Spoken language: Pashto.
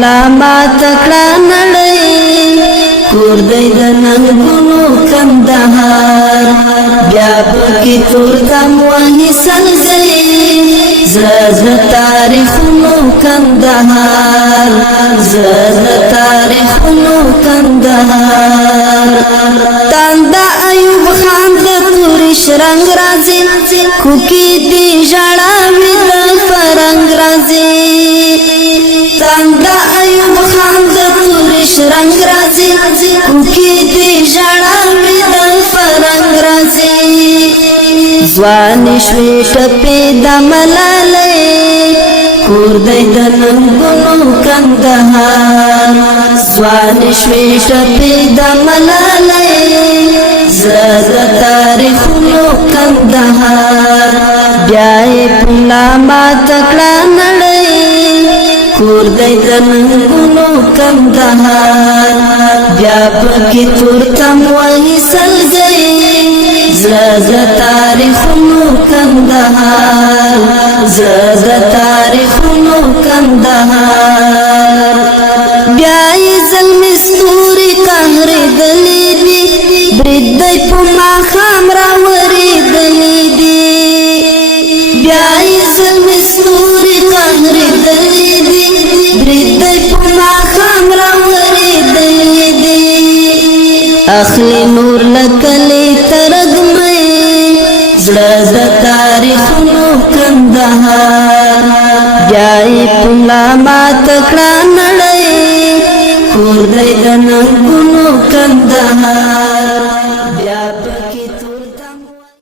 پلا ما تکړه نړۍ کور دی د ننګونو کندهار بیا پکې تور دم وهي سلګۍ زړه تاریخونو کندهار زړه تاریخونو کندهار تاندا ایوب خان د تورش رنگ راځي کوکی دی ژړاوي د فرنګ راځي تاندا ایوب خان د تورش رنگ راځي کوکی دی ژړاوي د فرنګ راځي ځوان شوي ټپې د ملالۍ کور دی د ننګونو کندهار ځوان شوي ټپې د ملالۍ زړه تاریخونو کندهار بیا یې پلا ماته کړه نړۍ کور دی د ننګونو کندهار بیا پکې تور تم وهي سلګۍ زړه تاریخونو کندهار زړه تاریخونو کندهار بیا یې زلمي ستوري قهرېدلې دي برید دی په ماښام راورېدلې دي بیا یې زلمي ستوري قهرېدلې دي برید دی په ماښام راورېدلې دي اخلي نور لکلي ترګمې زړه د تاریخونو کندهار بیا یې پلا ماته کړه نړۍ کور دی د ننګونو کندهار